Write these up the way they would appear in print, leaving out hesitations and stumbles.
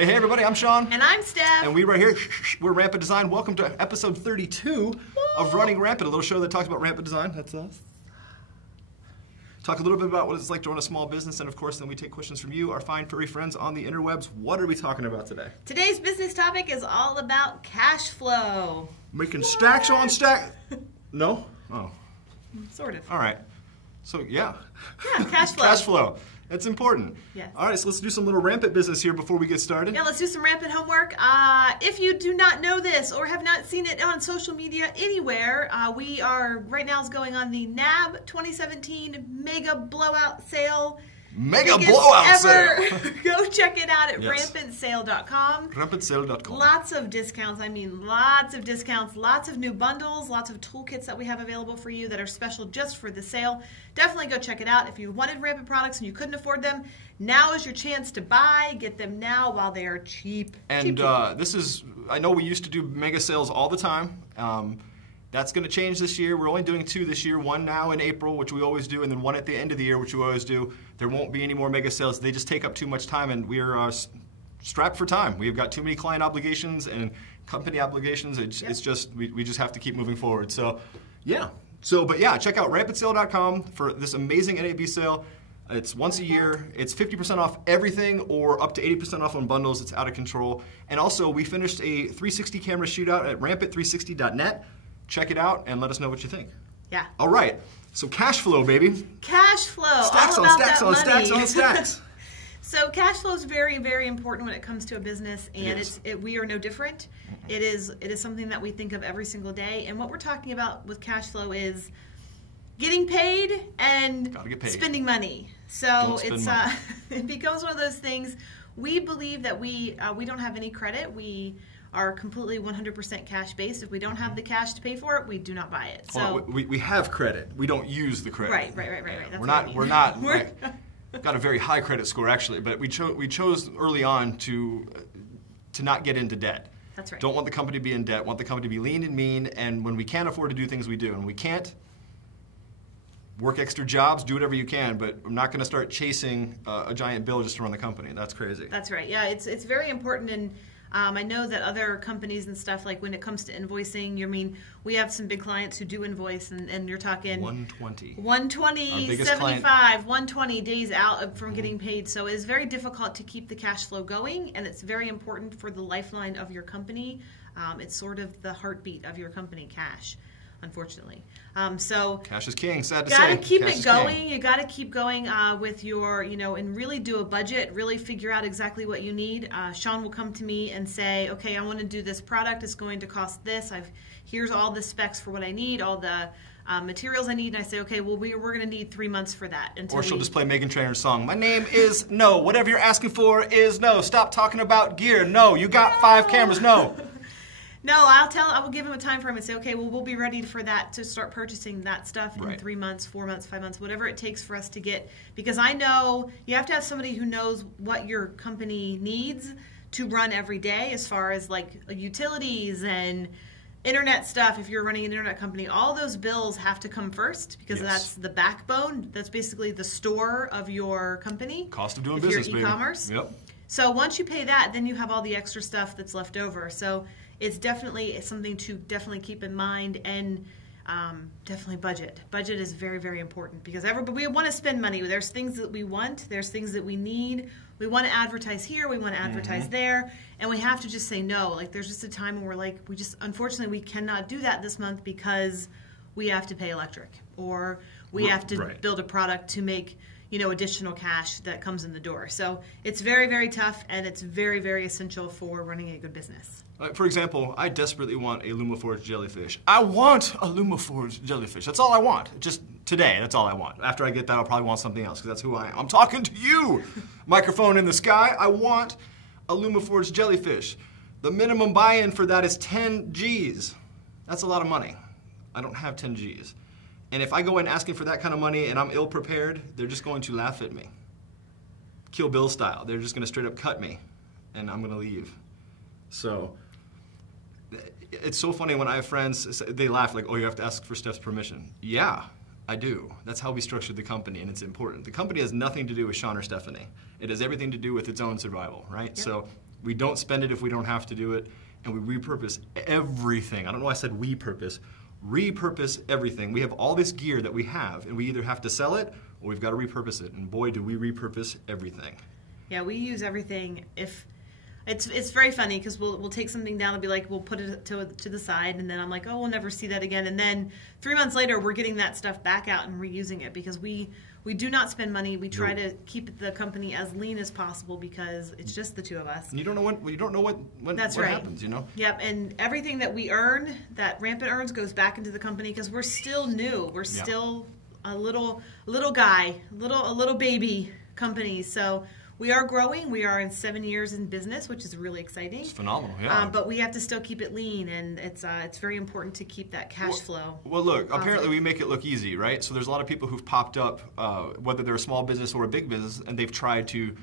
Hey everybody, I'm Sean. And I'm Steph. And we right here, we're Rampant Design. Welcome to episode 32 of Running Rampant, a little show that talks about rampant design. That's us. Talk a little bit about what it's like to run a small business, and of course, then we take questions from you, our fine furry friends on the interwebs. What are we talking about today? Today's business topic is all about cash flow. Making stacks on stacks. No? Oh. Sort of. All right. So, yeah. Yeah, cash flow. Cash flow. That's important. Yes. All right, so let's do some little rampant business here before we get started. Yeah, let's do some rampant homework. If you do not know this or have not seen it on social media anywhere, we are right now is going on the NAB 2017 Mega Blowout Sale. Mega blowout sale! Go check it out at Yes. rampantsale.com. Rampantsale.com. Lots of discounts. I mean, lots of discounts, lots of new bundles, lots of toolkits that we have available for you that are special just for the sale. Definitely go check it out. If you wanted Rampant products and you couldn't afford them, now is your chance to buy. Get them now while they are cheap. And this is, I know we used to do mega sales all the time. That's going to change this year. We're only doing 2 this year, 1 now in April, which we always do, and then 1 at the end of the year, which we always do. There won't be any more mega sales. They just take up too much time, and we're strapped for time. We've got too many client obligations and company obligations. It's just, we just have to keep moving forward. So, yeah. But yeah, check out rampantsale.com for this amazing NAB sale. It's once a year. It's 50% off everything or up to 80% off on bundles. It's out of control. And also, we finished a 360 camera shootout at rampant360.net. Check it out and let us know what you think. Yeah. All right. So cash flow, baby. Cash flow. Stacks all on about stacks that on money. stacks on stacks. So cash flow is very, very important when it comes to a business, and Yes. we are no different. It is something that we think of every single day. And what we're talking about with cash flow is getting paid and Gotta get paid. spending money. So Don't spend it's money. it becomes one of those things. We believe that we don't have any credit. We are completely 100% cash based. If we don't have the cash to pay for it, we do not buy it. So Well, we have credit. We don't use the credit. right. That's We're what I not. mean. We're not. Like, got a very high credit score actually, but we chose early on to not get into debt. That's right. Don't want the company to be in debt. Want the company to be lean and mean. And when we can't afford to do things, we do. And we can't work extra jobs, do whatever you can. But I'm not going to start chasing a giant bill just to run the company. That's crazy. That's right. Yeah, it's very important, and I know that other companies and stuff, like when it comes to invoicing, we have some big clients who do invoice, and you're talking 120. 120, Our biggest 75, client. 120 days out from getting paid. So it is very difficult to keep the cash flow going, and it's very important for the lifeline of your company. It's sort of the heartbeat of your company, cash, unfortunately. So Cash is king, sad to say. gotta keep Cash it is going. king. You gotta keep going with your, and really do a budget, really figure out exactly what you need. Sean will come to me and say, okay, I want to do this product. It's going to cost this. Here's all the specs for what I need, all the materials I need. And I say, okay, well, we're going to need 3 months for that. Or she'll just play Meghan Trainor's song. My name is no. Whatever you're asking for is no. Stop talking about gear. No. You got 5 cameras. No. No, I will give him a time frame and say, okay, well, we'll be ready for that to start purchasing that stuff in 3 months, 4 months, 5 months, whatever it takes for us to get. Because I know you have to have somebody who knows what your company needs to run every day, as far as like utilities and internet stuff. If you're running an internet company, all those bills have to come first, because that's the backbone. That's basically the store of your company. Cost of doing if business, you're baby. e-commerce. Yep. So once you pay that, then you have all the extra stuff that's left over. So it's definitely something to definitely keep in mind, and definitely budget. Budget is very, very important, because we want to spend money. There's things that we want. There's things that we need. We want to advertise here. We want to advertise there. And we have to just say no. Like, there's just a time when we're like, unfortunately, we cannot do that this month because we have to pay electric, or we have to build a product to make additional cash that comes in the door. So it's very, very tough, and it's very, very essential for running a good business. For example, I desperately want a LumaForge jellyfish. I want a LumaForge jellyfish. That's all I want. Just today, that's all I want. After I get that, I'll probably want something else, because that's who I am. I'm talking to you! Microphone in the sky. I want a LumaForge jellyfish. The minimum buy-in for that is 10 G's. That's a lot of money. I don't have 10 G's. And if I go in asking for that kind of money and I'm ill-prepared, they're just going to laugh at me. Kill Bill style. They're just going to straight up cut me, and I'm going to leave. So it's so funny when I have friends, they laugh like, oh, you have to ask for Steph's permission. Yeah, I do. That's how we structured the company, and it's important. The company has nothing to do with Sean or Stephanie. It has everything to do with its own survival, right? Yep. So We don't spend it if we don't have to do it, and we repurpose everything. I don't know why I said repurpose everything. We have all this gear that we have, and we either have to sell it or we've got to repurpose it. And boy, do we repurpose everything. Yeah, we use everything. If it's very funny because we'll take something down and be like, we'll put it to the side, and then I'm like, oh, we'll never see that again. And then 3 months later, we're getting that stuff back out and reusing it because we do not spend money. We try to keep the company as lean as possible because it's just the two of us. And you don't know when That's what right. happens, you know? Yep, and everything that we earn, that Rampant earns, goes back into the company because we're still new. We're still a little guy, a little baby company. So we are growing. We are in 7 years in business, which is really exciting. It's phenomenal, yeah. But we have to still keep it lean, and it's very important to keep that cash flow. Well, look, apparently we make it look easy, right? So there's a lot of people who've popped up, whether they're a small business or a big business, and they've tried to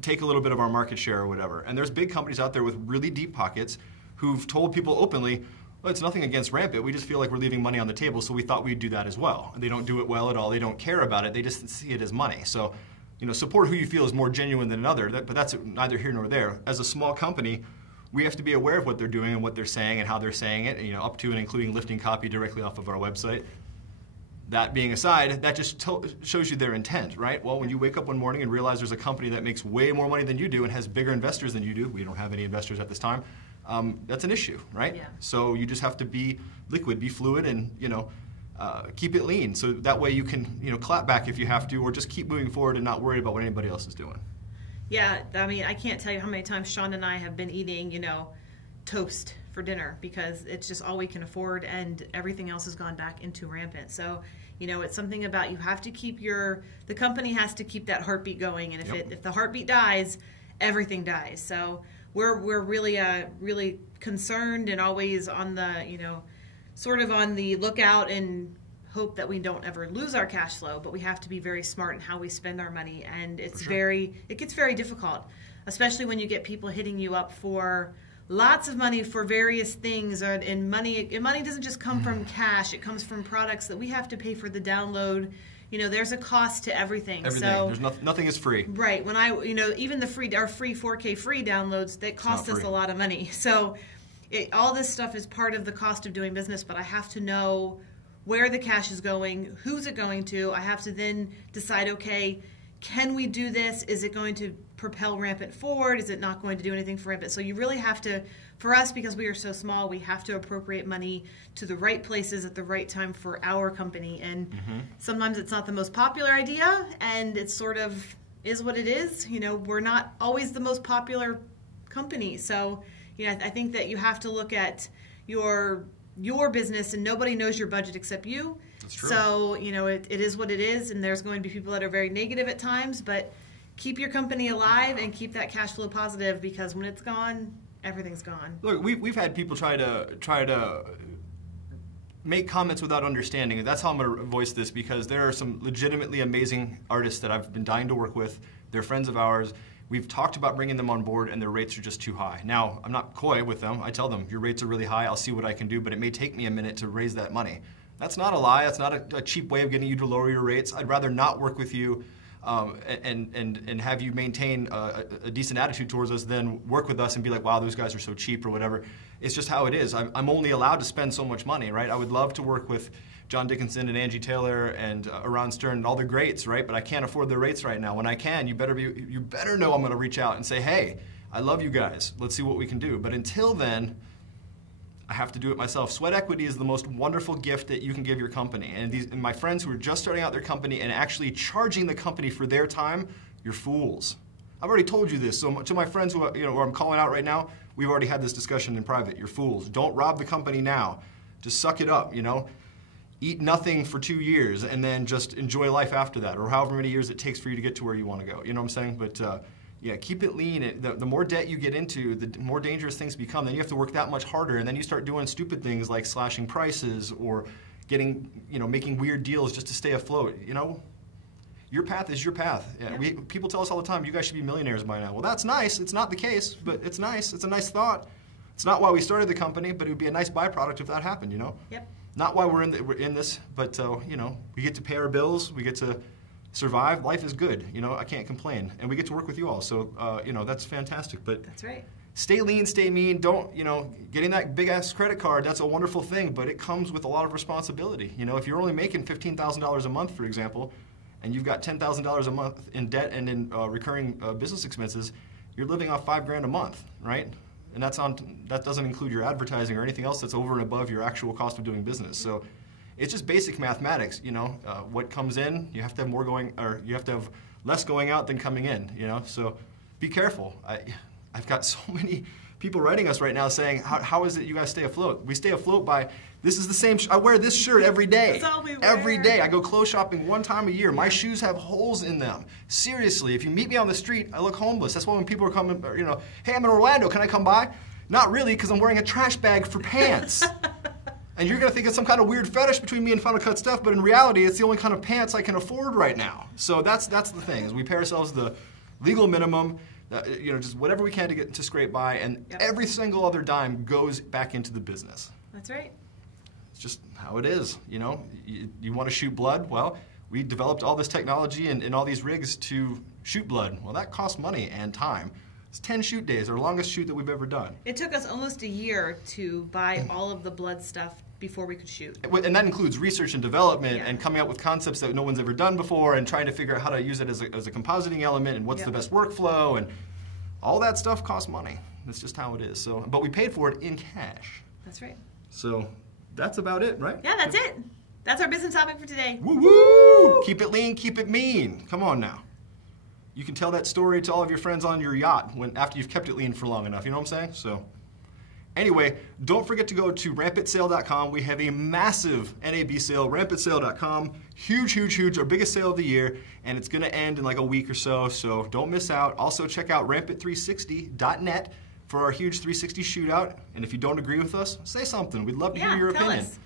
take a little bit of our market share or whatever. And there's big companies out there with really deep pockets who've told people openly, well, it's nothing against Rampant. We just feel like we're leaving money on the table, so we thought we'd do that as well. And they don't do it well at all. They don't care about it. They just see it as money. So, you know, support who you feel is more genuine than another, but that's neither here nor there. As a small company, we have to be aware of what they're doing and what they're saying and how they're saying it, you know, up to and including lifting copy directly off of our website. That being aside, that just shows you their intent, right? Well, when you wake up one morning and realize there's a company that makes way more money than you do and has bigger investors than you do, we don't have any investors at this time, that's an issue, right? Yeah. So you just have to be liquid, be fluid, and, you know, keep it lean. So that way you can, you know, clap back if you have to, or just keep moving forward and not worry about what anybody else is doing. Yeah, I mean, I can't tell you how many times Sean and I have been eating, you know, toast for dinner because it's just all we can afford, and everything else has gone back into Rampant. So, you know, it's something about you have to keep the company has to keep that heartbeat going, and if the heartbeat dies, everything dies. So we're really concerned and always on the, you know, sort of on the lookout and hope that we don't ever lose our cash flow, but we have to be very smart in how we spend our money, and it gets very difficult, especially when you get people hitting you up for lots of money for various things, and money doesn't just come from cash, it comes from products that we have to pay for the download. You know, there's a cost to everything. So, there's nothing is free. Right. When even our free 4K free downloads, that cost us a lot of money. So all this stuff is part of the cost of doing business, but I have to know where the cash is going, who's it going to. I have to then decide, okay, can we do this? Is it going to propel Rampant forward? Is it not going to do anything for Rampant? So you really have to, for us, because we are so small, we have to appropriate money to the right places at the right time for our company. And sometimes it's not the most popular idea, and it sort of is what it is. You know, we're not always the most popular company. So, you know, I think that you have to look at your business, and nobody knows your budget except you. That's true. So, you know, it is what it is, and there's going to be people that are very negative at times, but keep your company alive and keep that cash flow positive, because when it's gone, everything's gone. Look, we've had people try to make comments without understanding, and that's how I'm going to voice this, because there are some legitimately amazing artists that I've been dying to work with. They're friends of ours. We've talked about bringing them on board, and their rates are just too high. Now, I'm not coy with them. I tell them, your rates are really high. I'll see what I can do, but it may take me a minute to raise that money. That's not a lie. That's not a cheap way of getting you to lower your rates. I'd rather not work with you and have you maintain a decent attitude towards us than work with us and be like, wow, those guys are so cheap or whatever. It's just how it is. I'm only allowed to spend so much money, right? I would love to work with John Dickinson and Angie Taylor and Ron Stern and all the greats, right? But I can't afford their rates right now. When I can, you better know I'm going to reach out and say, hey, I love you guys. Let's see what we can do. But until then, I have to do it myself. Sweat equity is the most wonderful gift that you can give your company. And my friends who are just starting out their company and actually charging the company for their time, you're fools. I've already told you this. So to my friends who I'm calling out right now, we've already had this discussion in private. You're fools. Don't rob the company now. Just suck it up, you know. Eat nothing for 2 years and then just enjoy life after that, or however many years it takes for you to get to where you want to go. You know what I'm saying? But yeah, keep it lean. The more debt you get into, the more dangerous things become. Then you have to work that much harder, and then you start doing stupid things like slashing prices or making weird deals just to stay afloat. You know, your path is your path. Yeah, yeah. People tell us all the time, you guys should be millionaires by now. Well, that's nice. It's not the case, but it's nice. It's a nice thought. It's not why we started the company, but it would be a nice byproduct if that happened, you know? Yep. Not why we're in this, but, we get to pay our bills. We get to survive, life is good. You know, I can't complain. And we get to work with you all, so, you know, that's fantastic. But That's right. stay lean, stay mean. Don't, you know, getting that big-ass credit card, that's a wonderful thing, but it comes with a lot of responsibility. You know, if you're only making $15,000 a month, for example, and you've got $10,000 a month in debt and in recurring business expenses, you're living off $5,000 a month, right? And that doesn't include your advertising or anything else that's over and above your actual cost of doing business. So it's just basic mathematics, you know. What comes in, you have to have more going, or you have to have less going out than coming in, you know. So be careful. I've got so many people writing us right now saying, how is it you guys stay afloat? We stay afloat by, this is the same, I wear this shirt every day. That's all we wear. Every day. I go clothes shopping one time a year. My shoes have holes in them. Seriously, if you meet me on the street, I look homeless. That's why when people are coming, you know, hey, I'm in Orlando, can I come by? Not really, because I'm wearing a trash bag for pants. And you're going to think it's some kind of weird fetish between me and Final Cut Stuff, but in reality, it's the only kind of pants I can afford right now. So that's the thing, is we pay ourselves the legal minimum, you know, just whatever we can to get to scrape by, and every single other dime goes back into the business. That's right. It's just how it is, you know. You want to shoot blood? Well, we developed all this technology and all these rigs to shoot blood. Well, that costs money and time. It's 10 shoot days, our longest shoot that we've ever done. It took us almost a year to buy all of the blood stuff before we could shoot. And that includes research and development and coming up with concepts that no one's ever done before and trying to figure out how to use it as a compositing element and what's the best workflow, and all that stuff costs money. That's just how it is. So, but we paid for it in cash. That's right. So that's about it, right? Yeah, that's it. That's our business topic for today. Woo-woo! Keep it lean, keep it mean. Come on now. You can tell that story to all of your friends on your yacht after you've kept it lean for long enough. You know what I'm saying? So, anyway, don't forget to go to rampantsale.com. We have a massive NAB sale, rampantsale.com. Huge, huge, huge. Our biggest sale of the year, and it's going to end in like a week or so, so don't miss out. Also, check out rampant360.net for our huge 360 shootout. And if you don't agree with us, say something. We'd love to hear your opinion. Us.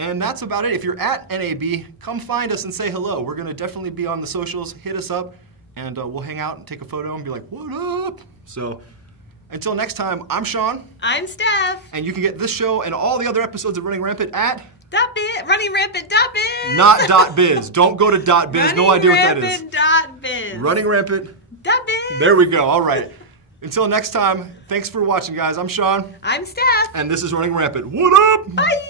And that's about it. If you're at NAB, come find us and say hello. We're going to definitely be on the socials. Hit us up. And we'll hang out and take a photo and be like, what up? So until next time, I'm Sean. I'm Steph. And you can get this show and all the other episodes of Running Rampant at RunningRampant.biz. Not .biz. Don't go to .biz. No idea what that is. RunningRampant.biz. RunningRampant.biz. There we go. All right. Until next time, thanks for watching, guys. I'm Sean. I'm Steph. And this is Running Rampant. What up? Bye.